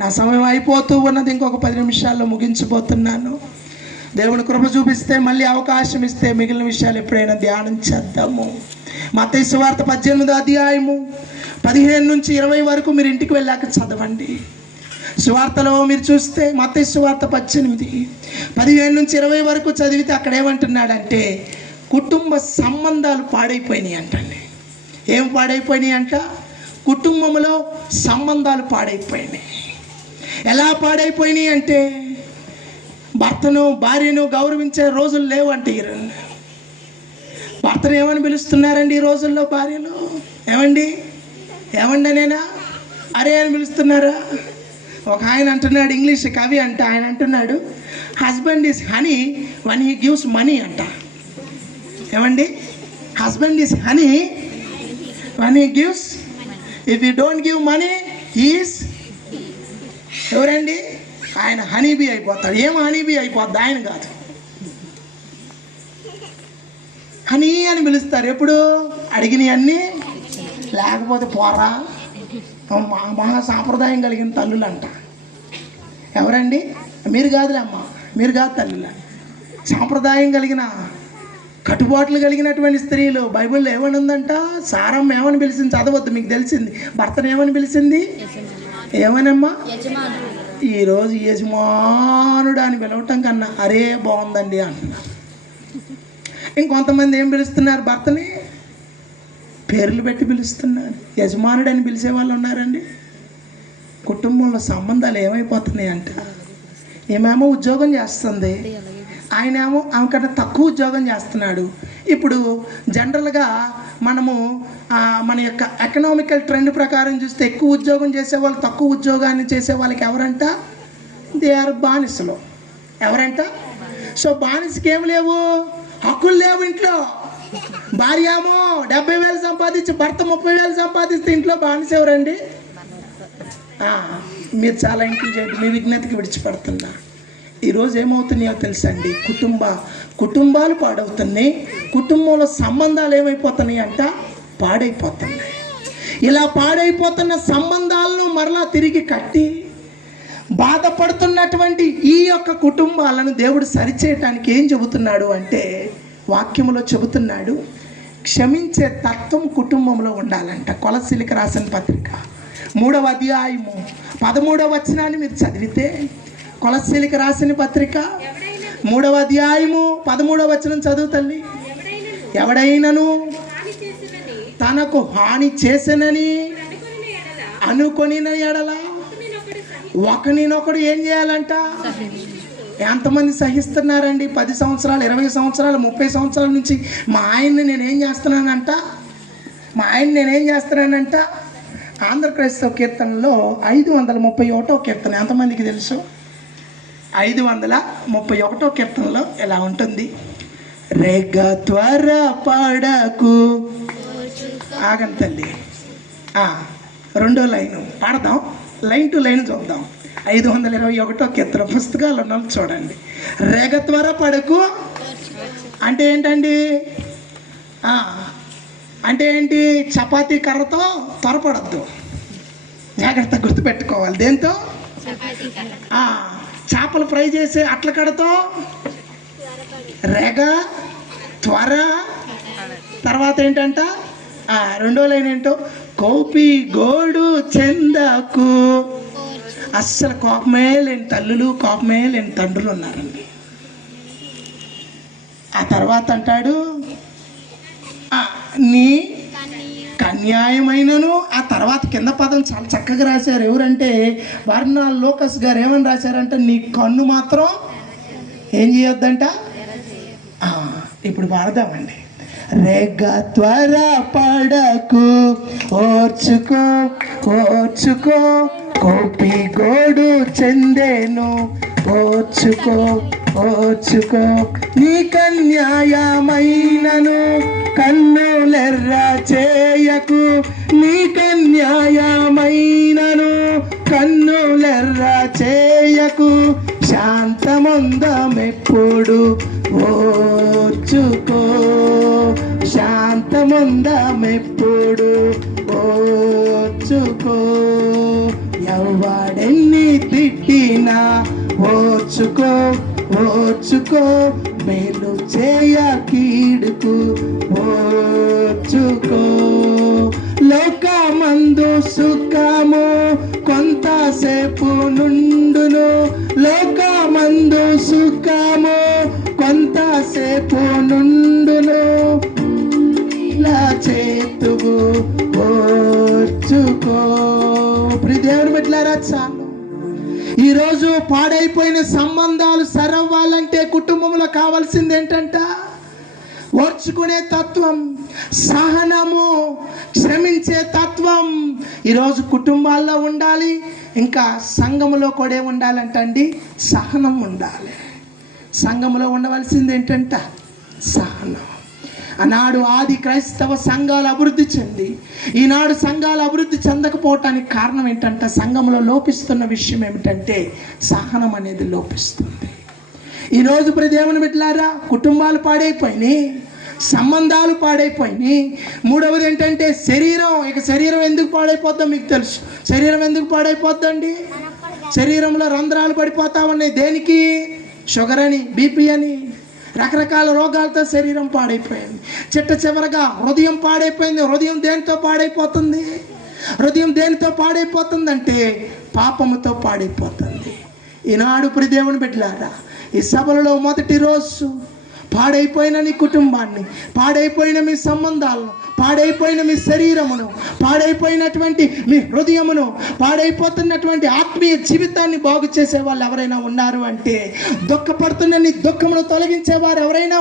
నా సమయం అయిపోతూ ఉన్నది. ఇంకొక పది నిమిషాల్లో ముగించిపోతున్నాను దేవుని కృప చూపిస్తే మళ్ళీ అవకాశం ఇస్తే మిగిలిన విషయాలు ఎప్పుడైనా ధ్యానం చేద్దాము. మత వార్త పద్దెనిమిదో అధ్యాయము పదిహేను నుంచి ఇరవై వరకు మీరు ఇంటికి వెళ్ళాక చదవండి. సువార్తలో మీరు చూస్తే మత సువార్త పద్దెనిమిది పదిహేను నుంచి ఇరవై వరకు చదివితే అక్కడ ఏమంటున్నాడంటే కుటుంబ సంబంధాలు పాడైపోయినాయి అంటండి. ఏం పాడైపోయినాయి అంట? కుటుంబంలో సంబంధాలు పాడైపోయినాయి. ఎలా పాడైపోయినాయి అంటే భర్తను భార్యను గౌరవించే రోజులు లేవు భర్తను ఏమని పిలుస్తున్నారండి ఈ రోజుల్లో భార్యలు? ఏమండి? ఏమండి నేనా? అరే అని పిలుస్తున్నారా? ఒక ఆయన అంటున్నాడు ఇంగ్లీష్ కవి అంట ఆయన అంటున్నాడు husband is honey one he gives money అంట. ఏమండి? Husband is honey one he gives if you don't give money he's ఎవరండి ఆయన హనీబీ అయిపోతాడు. ఏం హనీబీ అయిపోద్ది? ఆయన కాదు. హనీ అని పిలుస్తారు. ఎప్పుడు? అడిగినవన్నీ లేకపోతే పోరా? మా మహా సాంప్రదాయం కలిగిన తల్లులు అంట ఎవరండి? మీరు కాదులే అమ్మ. మీరు కాదు తల్లులే. సాంప్రదాయం కలిగిన కట్టుబాట్లు కలిగినటువంటి స్త్రీలు బైబిల్లో ఏమని ఉందంట సారమ్మ ఏమని పిలిచింది? చదవద్దు మీకు తెలిసింది. భర్తను ఏమని పిలిచింది? ఏమనమ్మా? ఈరోజు యజమానుడు అని పిలవటం కన్నా అరే బాగుందండి అంటున్నారు ఇంకొంతమంది ఏం పిలుస్తున్నారు భర్తని? పేర్లు పెట్టి పిలుస్తున్నారు. యజమానుడు అని పిలిచే వాళ్ళు ఉన్నారండి? కుటుంబంలో సంబంధాలు ఏమైపోతున్నాయి అంట ఏమేమో ఉద్యోగం చేస్తుంది. ఆయన ఏమో ఆమె కన్నా తక్కువ ఉద్యోగం చేస్తున్నాడు. ఇప్పుడు జనరల్గా మనము మన యొక్క ఎకనామికల్ ట్రెండ్ ప్రకారం చూస్తే ఎక్కువ ఉద్యోగం చేసే వాళ్ళు తక్కువ ఉద్యోగాన్ని చేసే వాళ్ళకి ఎవరంట? దే ఆర్ బానిసలు. ఎవరంట? సో బానిసకి ఏం లేవు? హక్కులు లేవు ఇంట్లో. భార్య ఏమో డెబ్బై వేలు సంపాదించి భర్త ముప్పై వేలు సంపాదిస్తే ఇంట్లో బానిస ఎవరండి? మీరు చాలా ఇంటికి చేయండి మీ విజ్ఞతకి విడిచిపెడుతున్నా. ఈరోజు ఏమవుతున్నాయో తెలుసండి? కుటుంబ కుటుంబాలు పాడవుతున్నాయి. కుటుంబంలో సంబంధాలు ఏమైపోతున్నాయి అంట? పాడైపోతున్నాయి. ఇలా పాడైపోతున్న సంబంధాలను మరలా తిరిగి కట్టి బాధపడుతున్నటువంటి ఈ యొక్క కుటుంబాలను దేవుడు సరిచేయటానికి ఏం చెబుతున్నాడు అంటే వాక్యములో చెబుతున్నాడు క్షమించే తత్వం కుటుంబంలో ఉండాలంట. కొలసిలికి రాసిన పత్రిక మూడవ అధ్యాయము పదమూడవ వచనాన్ని మీరు చదివితే కొలసిలికి రాసిన పత్రిక మూడవ అధ్యాయము పదమూడవ వచనం చదువు తల్లి. ఎవడైనను తనకు హాని చేసినని అనుకొనిన ఎడల ఒకనినొకడు ఏం చేయాలంట? ఎంతమంది సహిస్తున్నారండి? పది సంవత్సరాలు ఇరవై సంవత్సరాలు ముప్పై సంవత్సరాల నుంచి మా ఆయన్ని నేనేం చేస్తున్నానంట? మా ఆయన నేనేం చేస్తున్నానంట? ఆంధ్ర క్రైస్తవ కీర్తనలో ఐదు వందల ముప్పై ఒకటో కీర్తన ఎంతమందికి తెలుసు? ఐదు వందల ముప్పై ఒకటో కీర్తనలో ఎలా ఉంటుంది? రేగ త్వర పడకు. ఆగండి తల్లి. రెండో లైను. పాడదాం. లైన్ టు లైన్ చూద్దాం. ఐదు వందల ఇరవై ఒకటో కీర్తన పుస్తకాలు ఉన్న చూడండి. రేగ త్వర పడకు. అంటే ఏంటండి? అంటే ఏంటి? చపాతీ కర్రతో త్వరపడద్దు. జాగ్రత్త గుర్తుపెట్టుకోవాలి. దేంతో? చేపలు ఫ్రై చేసే అట్ల కడతో. రెగ త్వర. తర్వాత ఏంటంట? ఆ, రెండో లైన్ ఏంటో? కోపి గోడు చెందకు. అస్సలు కోపమే లేని తల్లులు కోపమే లేని తండ్రులు ఉన్నారండి. ఆ తర్వాత అంటాడు నీ అన్యాయమైనను ఆ తర్వాత కింద పదం చాలా చక్కగా రాశారు. ఎవరంటే వర్ణాల్ లోకస్ గారు ఏమని రాశారంటే నీ కన్ను మాత్రం ఏం చేయొద్దంట? ఇప్పుడు వాడదామండి. రేగ త్వర పడకు ఓర్చుకో ఓర్చుకో కోపి గోడు చెందేను ఓర్చుకో ఓర్చుకో నీ కన్యాయమైనను కన్నులెర్ర చేయకు. నీ కన్యాయమైనను కన్నులెర్ర చేయకు. శాంతముందమెప్పుడు ఓర్చుకో శాంతముందమెప్పుడు ఓర్చుకో ఎవడెన్ని తిట్టినా ఓర్చుకో ఓర్చుకో మేలు చేయ కీడుకు ఓర్చుకో. లోకమందు సుఖము కొంతసేపు నుండును. లోకమందు సుఖము కొంతసేపు నుండును. ఇలా చేతువు ఓర్చుకో. ఇప్పుడు దేవుడు పెట్టారా ఈరోజు పాడైపోయిన సంబంధాలు సరవ్వాలంటే కుటుంబంలో కావాల్సింది ఏంటంట? ఓర్చుకునే తత్వం సహనము క్షమించే తత్వం. ఈరోజు కుటుంబాల్లో ఉండాలి ఇంకా సంఘములో కూడా ఏం ఉండాలంటండి సహనం ఉండాలి. సంఘములో ఉండవలసింది ఏంటంట? సహనం. ఆనాడు ఆది క్రైస్తవ సంఘాలు అభివృద్ధి చెంది ఈనాడు సంఘాలు అభివృద్ధి చెందకపోవటానికి కారణం ఏంటంటే సంఘంలో లోపిస్తున్న విషయం ఏమిటంటే సహనం అనేది లోపిస్తుంది. ఈరోజు ప్రదేమను పెట్టారా కుటుంబాలు పాడైపోయినాయి సంబంధాలు పాడైపోయినాయి. మూడవది ఏంటంటే శరీరం. ఇక శరీరం ఎందుకు పాడైపోద్దో మీకు తెలుసు. శరీరం ఎందుకు పాడైపోద్దండి? శరీరంలో రంధ్రాలు పడిపోతా ఉన్నాయి. దేనికి? షుగర్ అని బీపీ అని. రకరకాల రోగాలతో శరీరం పాడైపోయింది. చిట్ట చివరగా హృదయం పాడైపోయింది. హృదయం దేనితో పాడైపోతుంది? హృదయం దేనితో పాడైపోతుందంటే పాపముతో పాడైపోతుంది. ఈనాడు ప్రియ దేవుని బిడ్డలారా ఈ సభలలో మొదటి రోజు పాడైపోయిన నీ కుటుంబాన్ని పాడైపోయిన మీ సంబంధాలను పాడైపోయిన మీ శరీరమును పాడైపోయినటువంటి మీ హృదయమును పాడైపోతున్నటువంటి ఆత్మీయ జీవితాన్ని బాగు చేసే వాళ్ళు ఎవరైనా ఉన్నారు అంటే దుఃఖపడుతున్న నీ దుఃఖమును తొలగించే వారు ఎవరైనా